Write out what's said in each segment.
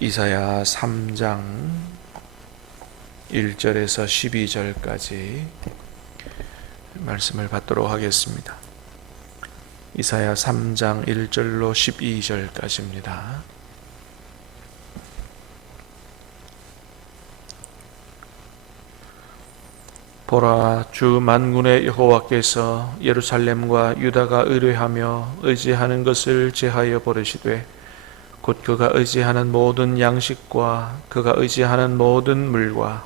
이사야 3장 1절에서 12절까지 말씀을 받도록 하겠습니다. 이사야 3장 1절로 12절까지입니다. 보라, 주 만군의 여호와께서 예루살렘과 유다가 의뢰하며 의지하는 것을 제하여 버리시되 곧 그가 의지하는 모든 양식과 그가 의지하는 모든 물과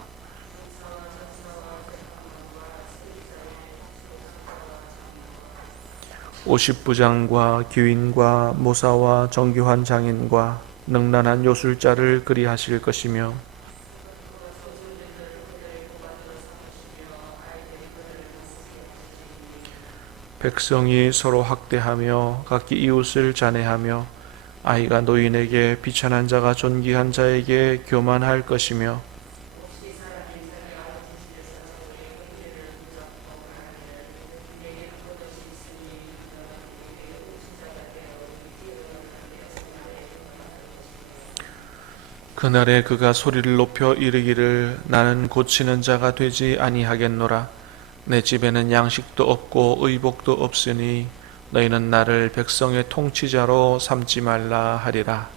오십부장과 귀인과 모사와 정교한 장인과 능란한 요술자를 그리하실 것이며 백성이 서로 학대하며 각기 이웃을 잔해하며 아이가 노인에게 비천한 자가 존귀한 자에게 교만할 것이며 그날에 그가 소리를 높여 이르기를 나는 고치는 자가 되지 아니하겠노라. 내 집에는 양식도 없고 의복도 없으니 너희는 나를 백성의 통치자로 삼지 말라 하리라.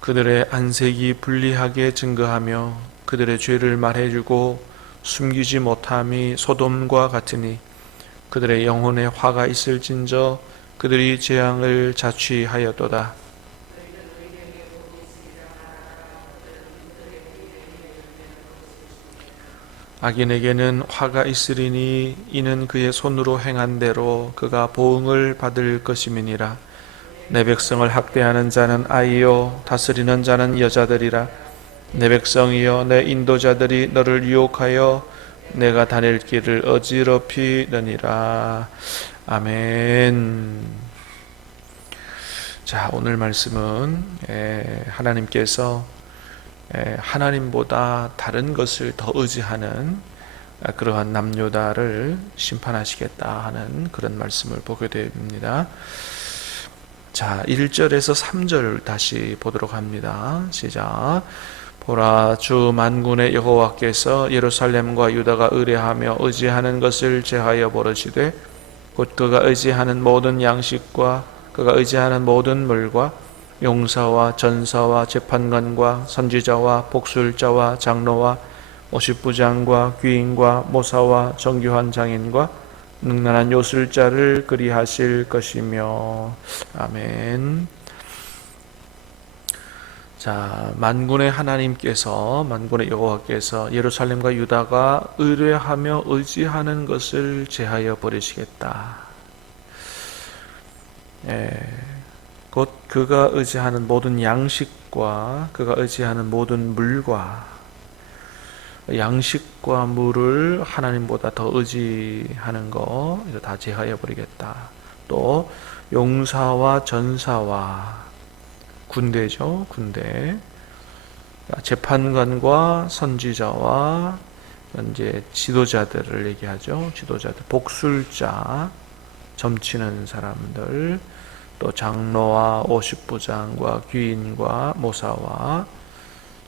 그들의 안색이 불리하게 증거하며 그들의 죄를 말해주고 숨기지 못함이 소돔과 같으니 그들의 영혼에 화가 있을진저 그들이 재앙을 자취하였도다. 악인에게는 화가 있으리니 이는 그의 손으로 행한 대로 그가 보응을 받을 것임이니라. 내 백성을 학대하는 자는 아이요 다스리는 자는 여자들이라. 내 백성이여 내 인도자들이 너를 유혹하여 내가 다닐 길을 어지럽히느니라. 아멘. 자, 오늘 말씀은 하나님께서 하나님보다 다른 것을 더 의지하는 그러한 남유다를 심판하시겠다 하는 그런 말씀을 보게 됩니다. 자, 1절에서 3절 다시 보도록 합니다. 시작. 보라, 주 만군의 여호와께서 예루살렘과 유다가 의뢰하며 의지하는 것을 제하여 버리시되 곧 그가 의지하는 모든 양식과 그가 의지하는 모든 물과 용사와 전사와 재판관과 선지자와 복술자와 장로와 오십부장과 귀인과 모사와 정교한 장인과 능란한 요술자를 그리하실 것이며. 아멘. 자, 만군의 하나님께서, 만군의 여호와께서 예루살렘과 유다가 의뢰하며 의지하는 것을 제하여 버리시겠다. 곧 그가 의지하는 모든 양식과 그가 의지하는 모든 물과, 양식과 물을 하나님보다 더 의지하는 거 이거 다 제하여 버리겠다. 또 용사와 전사와 군대죠, 군대. 재판관과 선지자와 이제 지도자들을 얘기하죠. 지도자들, 복술자, 점치는 사람들, 또 장로와 오십부장과 귀인과 모사와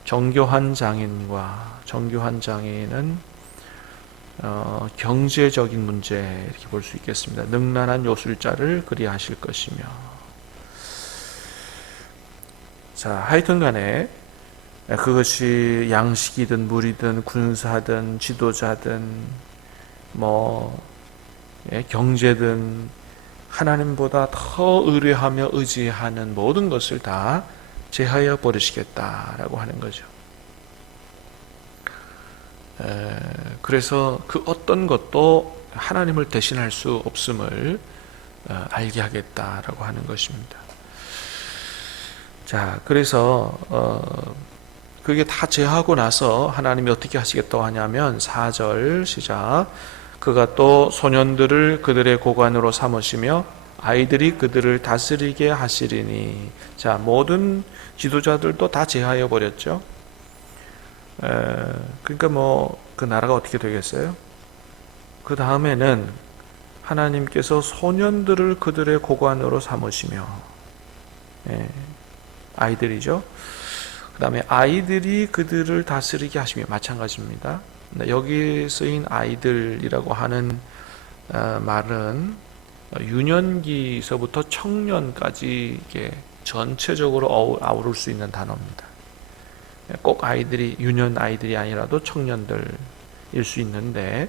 정교한 장인과, 정교한 장인은 경제적인 문제 이렇게 볼 수 있겠습니다. 능란한 요술자를 그리하실 것이며. 자, 하여튼 간에 그것이 양식이든 물이든 군사든 지도자든 경제든 하나님보다 더 의뢰하며 의지하는 모든 것을 다 제하여 버리시겠다라고 하는 거죠. 그래서 그 어떤 것도 하나님을 대신할 수 없음을 알게 하겠다라고 하는 것입니다. 자, 그래서 그게 다 제하고 나서 하나님이 어떻게 하시겠다고 하냐면 4절 시작. 그가 또 소년들을 그들의 고관으로 삼으시며 아이들이 그들을 다스리게 하시리니. 자, 모든 지도자들도 다 제하여 버렸죠. 그러니까 그 나라가 어떻게 되겠어요? 그 다음에는 하나님께서 소년들을 그들의 고관으로 삼으시며, 아이들이죠. 그 다음에 아이들이 그들을 다스리게 하시며, 마찬가지입니다. 여기 쓰인 아이들이라고 하는 말은 유년기서부터 청년까지 이게 전체적으로 아우를 수 있는 단어입니다. 꼭 아이들이 유년 아이들이 아니라도 청년들일 수 있는데,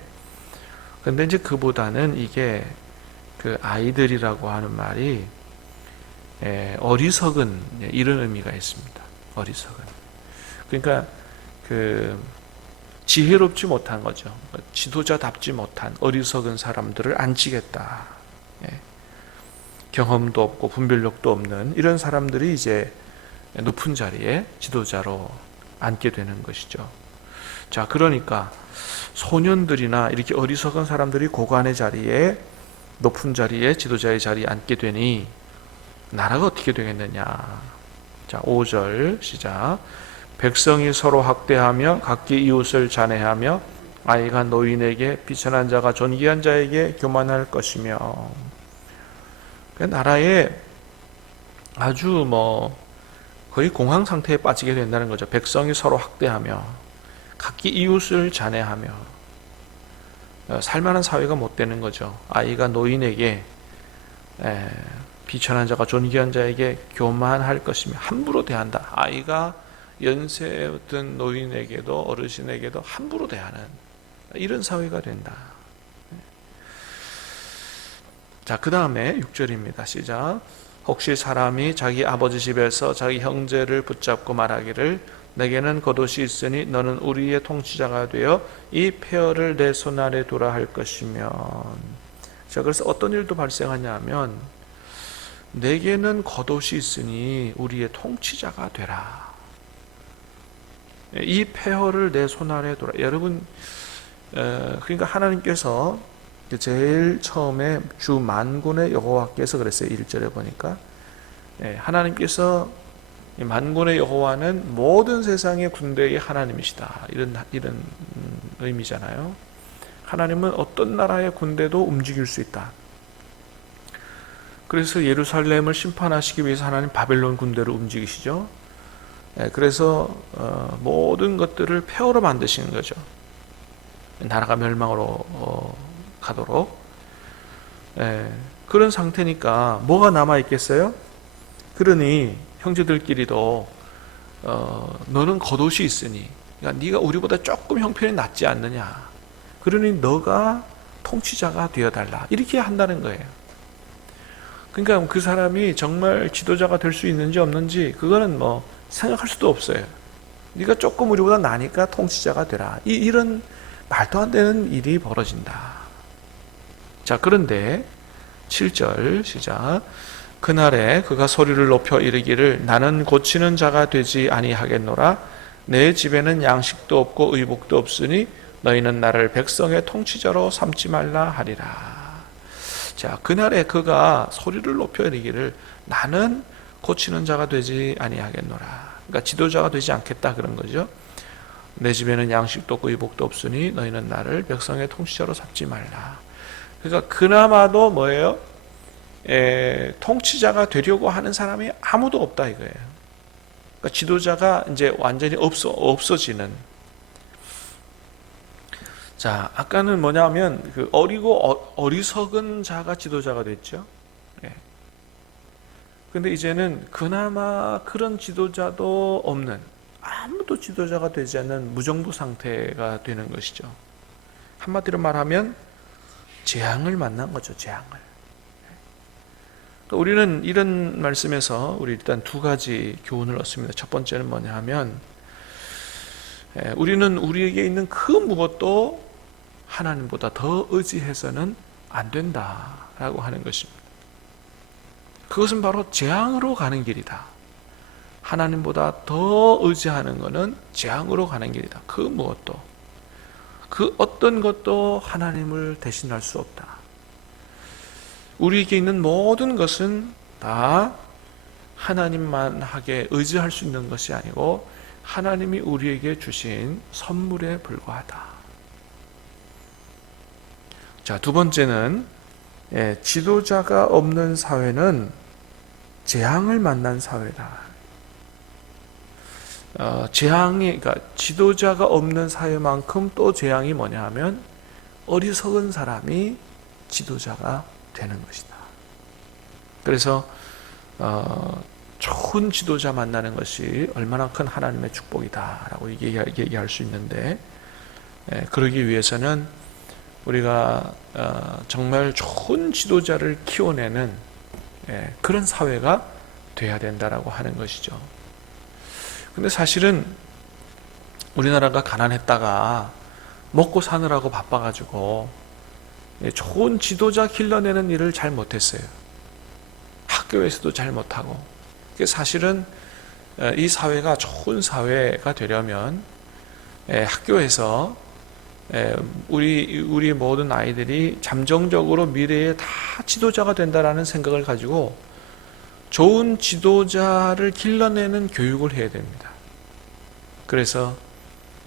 근데 이제 그보다는 이게 그 아이들이라고 하는 말이 어리석은 이런 의미가 있습니다. 어리석은. 그러니까 그 지혜롭지 못한 거죠. 지도자답지 못한 어리석은 사람들을 앉히겠다. 경험도 없고 분별력도 없는 이런 사람들이 이제 높은 자리에 지도자로 앉게 되는 것이죠. 자, 그러니까 소년들이나 이렇게 어리석은 사람들이 고관의 자리에, 높은 자리에, 지도자의 자리에 앉게 되니 나라가 어떻게 되겠느냐. 자, 5절 시작. 백성이 서로 학대하며 각기 이웃을 잔해하며 아이가 노인에게 비천한 자가 존귀한 자에게 교만할 것이며. 나라에 아주 거의 공황 상태에 빠지게 된다는 거죠. 백성이 서로 학대하며 각기 이웃을 잔해하며 살만한 사회가 못 되는 거죠. 아이가 노인에게, 비천한 자가 존귀한 자에게 교만할 것이며 함부로 대한다. 아이가 연세 든 노인에게도 어르신에게도 함부로 대하는 이런 사회가 된다. 자, 그 다음에 6절입니다. 시작. 혹시 사람이 자기 아버지 집에서 자기 형제를 붙잡고 말하기를 내게는 겉옷이 있으니 너는 우리의 통치자가 되어 이 폐허를 내 손 아래 두라 할 것이면. 자, 그래서 어떤 일도 발생하냐 하면 내게는 겉옷이 있으니 우리의 통치자가 되라. 이 폐허를 내 손 아래 두라. 여러분, 그러니까 하나님께서 제일 처음에 주 만군의 여호와께서 그랬어요. 1절에 보니까 하나님께서 만군의 여호와는 모든 세상의 군대의 하나님이시다. 이런 의미잖아요. 하나님은 어떤 나라의 군대도 움직일 수 있다. 그래서 예루살렘을 심판하시기 위해서 하나님 바벨론 군대를 움직이시죠. 그래서 모든 것들을 폐허로 만드시는 거죠. 나라가 멸망으로 가도록. 그런 상태니까 뭐가 남아 있겠어요? 그러니 형제들끼리도 너는 겉옷이 있으니, 그러니까 네가 우리보다 조금 형편이 낫지 않느냐, 그러니 너가 통치자가 되어달라, 이렇게 한다는 거예요. 그러니까 그 사람이 정말 지도자가 될 수 있는지 없는지 그거는 생각할 수도 없어요. 네가 조금 우리보다 나니까 통치자가 되라, 이런 말도 안 되는 일이 벌어진다. 자, 그런데 7절 시작. 그날에 그가 소리를 높여 이르기를 나는 고치는 자가 되지 아니하겠노라. 내 집에는 양식도 없고 의복도 없으니 너희는 나를 백성의 통치자로 삼지 말라 하리라. 자, 그날에 그가 소리를 높여 이르기를 나는 고치는 자가 되지 아니하겠노라. 그러니까 지도자가 되지 않겠다 그런 거죠. 내 집에는 양식도 없고 의복도 없으니 너희는 나를 백성의 통치자로 삼지 말라. 그러니까 그나마도 뭐예요? 통치자가 되려고 하는 사람이 아무도 없다 이거예요. 그러니까 지도자가 이제 완전히 없어지는. 자, 아까는 뭐냐면 그 어리고 어리석은 자가 지도자가 됐죠. 근데 이제는 그나마 그런 지도자도 없는, 아무도 지도자가 되지 않는 무정부 상태가 되는 것이죠. 한마디로 말하면 재앙을 만난 거죠. 재앙을. 우리는 이런 말씀에서 우리 일단 두 가지 교훈을 얻습니다. 첫 번째는 뭐냐 하면 우리는 우리에게 있는 그 무엇도 하나님보다 더 의지해서는 안 된다라고 하는 것입니다. 그것은 바로 재앙으로 가는 길이다. 하나님보다 더 의지하는 것은 재앙으로 가는 길이다. 그 무엇도, 그 어떤 것도 하나님을 대신할 수 없다. 우리에게 있는 모든 것은 다 하나님만하게 의지할 수 있는 것이 아니고 하나님이 우리에게 주신 선물에 불과하다. 자, 두 번째는 지도자가 없는 사회는 재앙을 만난 사회다. 그러니까 지도자가 없는 사회만큼 또 재앙이 뭐냐 하면 어리석은 사람이 지도자가 되는 것이다. 그래서 좋은 지도자 만나는 것이 얼마나 큰 하나님의 축복이다라고 얘기할 수 있는데, 그러기 위해서는 우리가 정말 좋은 지도자를 키워내는 그런 사회가 돼야 된다라고 하는 것이죠. 근데 사실은 우리나라가 가난했다가 먹고 사느라고 바빠가지고 좋은 지도자 길러내는 일을 잘 못했어요. 학교에서도 잘 못하고. 사실은 이 사회가 좋은 사회가 되려면 학교에서 우리 모든 아이들이 잠정적으로 미래에 다 지도자가 된다라는 생각을 가지고 좋은 지도자를 길러내는 교육을 해야 됩니다. 그래서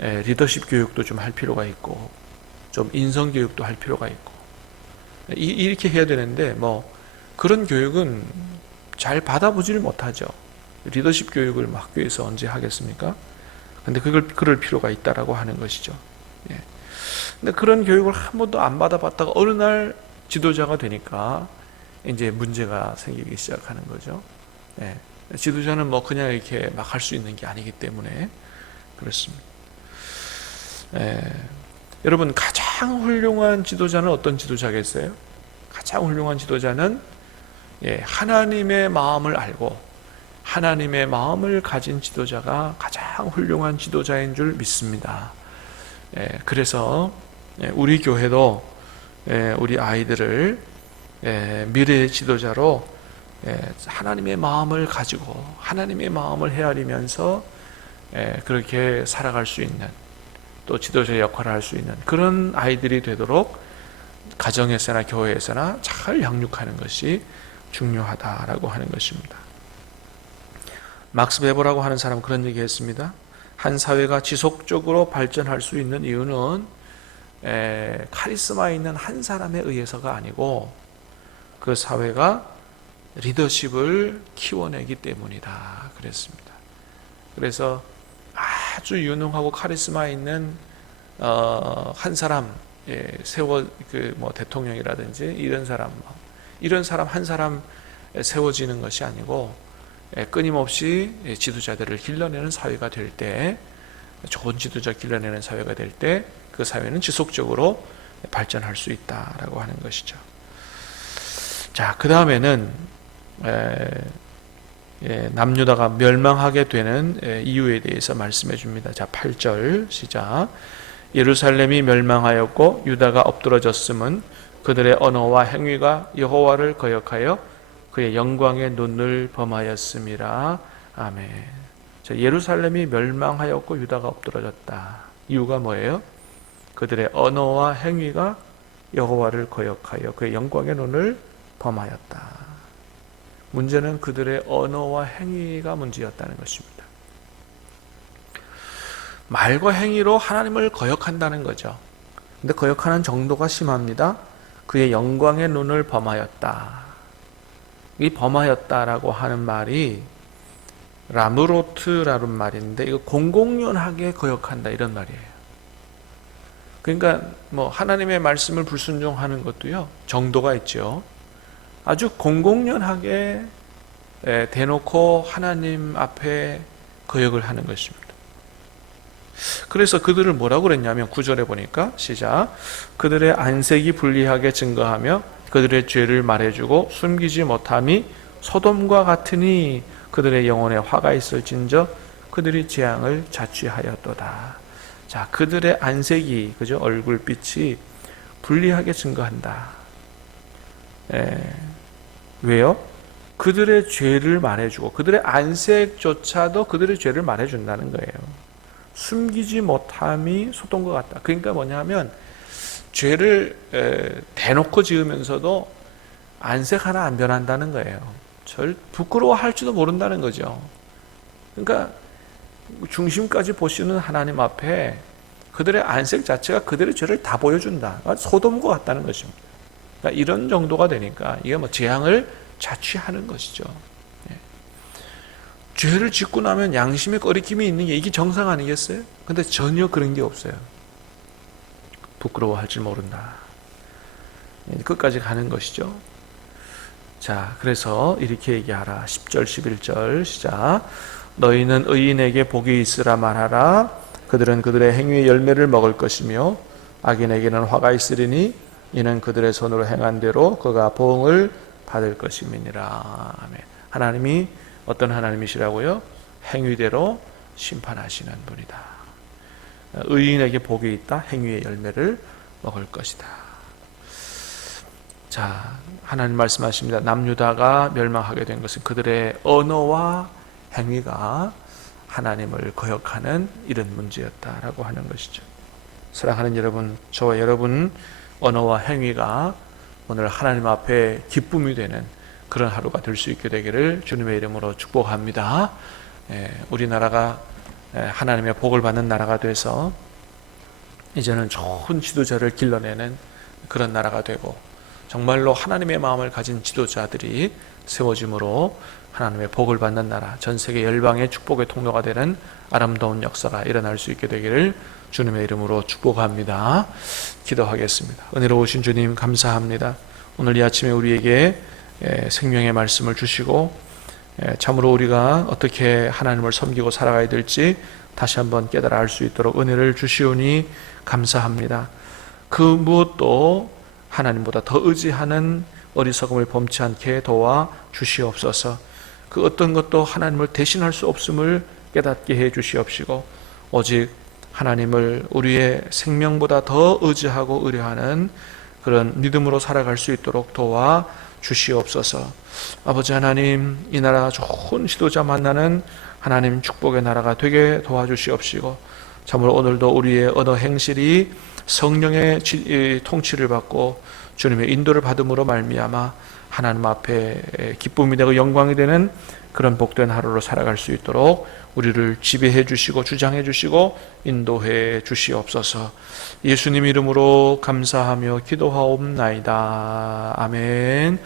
리더십 교육도 좀 할 필요가 있고, 좀 인성 교육도 할 필요가 있고, 이렇게 해야 되는데 그런 교육은 잘 받아보지를 못하죠. 리더십 교육을 학교에서 언제 하겠습니까? 근데 그럴 필요가 있다라고 하는 것이죠. 근데 그런 교육을 한 번도 안 받아봤다가 어느 날 지도자가 되니까 이제 문제가 생기기 시작하는 거죠. 지도자는 그냥 이렇게 막 할 수 있는 게 아니기 때문에 그렇습니다. 여러분, 가장 훌륭한 지도자는 어떤 지도자겠어요? 가장 훌륭한 지도자는 하나님의 마음을 알고 하나님의 마음을 가진 지도자가 가장 훌륭한 지도자인 줄 믿습니다. 그래서 우리 교회도 우리 아이들을 미래의 지도자로 하나님의 마음을 가지고 하나님의 마음을 헤아리면서 그렇게 살아갈 수 있는, 또 지도자 역할을 할 수 있는 그런 아이들이 되도록 가정에서나 교회에서나 잘 양육하는 것이 중요하다라고 하는 것입니다. 막스 베버라고 하는 사람은 그런 얘기 했습니다. 한 사회가 지속적으로 발전할 수 있는 이유는 카리스마 있는 한 사람에 의해서가 아니고 그 사회가 리더십을 키워내기 때문이다 그랬습니다. 그래서 아주 유능하고 카리스마 있는 한 사람 대통령이라든지 이런 사람 한 사람 세워지는 것이 아니고 끊임없이 지도자들을 길러내는 사회가 될 때, 좋은 지도자 길러내는 사회가 될 때 그 사회는 지속적으로 발전할 수 있다라고 하는 것이죠. 자, 그 다음에는 남유다가 멸망하게 되는 이유에 대해서 말씀해 줍니다. 자, 8절 시작. 예루살렘이 멸망하였고 유다가 엎드러졌음은 그들의 언어와 행위가 여호와를 거역하여 그의 영광의 눈을 범하였음이라. 아멘. 자, 예루살렘이 멸망하였고 유다가 엎드러졌다. 이유가 뭐예요? 그들의 언어와 행위가 여호와를 거역하여 그의 영광의 눈을 범하였다. 문제는 그들의 언어와 행위가 문제였다는 것입니다. 말과 행위로 하나님을 거역한다는 거죠. 근데 거역하는 정도가 심합니다. 그의 영광의 눈을 범하였다. 이 범하였다라고 하는 말이 라므로트라는 말인데, 이거 공공연하게 거역한다 이런 말이에요. 그러니까 하나님의 말씀을 불순종하는 것도요, 정도가 있죠. 아주 공공연하게 대놓고 하나님 앞에 거역을 하는 것입니다. 그래서 그들을 뭐라고 그랬냐면 9절에 보니까 시작. 그들의 안색이 불리하게 증거하며 그들의 죄를 말해주고 숨기지 못함이 소돔과 같으니 그들의 영혼에 화가 있을진저 그들이 재앙을 자취하였도다. 자, 그들의 안색이, 그죠? 얼굴빛이 불리하게 증거한다. 왜요? 그들의 죄를 말해주고 그들의 안색조차도 그들의 죄를 말해준다는 거예요. 숨기지 못함이 소돔과 같다. 그러니까 뭐냐면 죄를 대놓고 지으면서도 안색 하나 안 변한다는 거예요. 부끄러워할지도 모른다는 거죠. 그러니까 중심까지 보시는 하나님 앞에 그들의 안색 자체가 그들의 죄를 다 보여준다. 소돔과 같다는 것입니다. 그러니까 이런 정도가 되니까 이게 뭐 재앙을 자취하는 것이죠. 예. 죄를 짓고 나면 양심의 꺼리낌이 있는 게 이게 정상 아니겠어요? 근데 전혀 그런 게 없어요. 부끄러워할 줄 모른다. 끝까지 가는 것이죠. 자, 그래서 이렇게 얘기하라. 10절 11절 시작. 너희는 의인에게 복이 있으라 말하라. 그들은 그들의 행위의 열매를 먹을 것이며 악인에게는 화가 있으리니 이는 그들의 손으로 행한 대로 그가 보응을 받을 것임이니라. 아멘. 하나님이 어떤 하나님이시라고요? 행위대로 심판하시는 분이다. 의인에게 복이 있다. 행위의 열매를 먹을 것이다. 자, 하나님 말씀하십니다. 남유다가 멸망하게 된 것은 그들의 언어와 행위가 하나님을 거역하는 이런 문제였다라고 하는 것이죠. 사랑하는 여러분, 저와 여러분 언어와 행위가 오늘 하나님 앞에 기쁨이 되는 그런 하루가 될 수 있게 되기를 주님의 이름으로 축복합니다. 우리나라가 하나님의 복을 받는 나라가 돼서 이제는 좋은 지도자를 길러내는 그런 나라가 되고 정말로 하나님의 마음을 가진 지도자들이 세워짐으로 하나님의 복을 받는 나라, 전 세계 열방의 축복의 통로가 되는 아름다운 역사가 일어날 수 있게 되기를 주님의 이름으로 축복합니다. 기도하겠습니다. 은혜로우신 주님 감사합니다. 오늘 이 아침에 우리에게 생명의 말씀을 주시고 참으로 우리가 어떻게 하나님을 섬기고 살아가야 될지 다시 한번 깨달아 알 수 있도록 은혜를 주시오니 감사합니다. 그 무엇도 하나님보다 더 의지하는 어리석음을 범치 않게 도와 주시옵소서. 그 어떤 것도 하나님을 대신할 수 없음을 깨닫게 해 주시옵시고 오직 하나님을 우리의 생명보다 더 의지하고 의뢰하는 그런 믿음으로 살아갈 수 있도록 도와 주시옵소서. 아버지 하나님, 이 나라 좋은 지도자 만나는 하나님 축복의 나라가 되게 도와주시옵시고 참으로 오늘도 우리의 언어 행실이 성령의 통치를 받고 주님의 인도를 받음으로 말미암아 하나님 앞에 기쁨이 되고 영광이 되는 그런 복된 하루로 살아갈 수 있도록 우리를 지배해 주시고 주장해 주시고 인도해 주시옵소서. 예수님 이름으로 감사하며 기도하옵나이다. 아멘.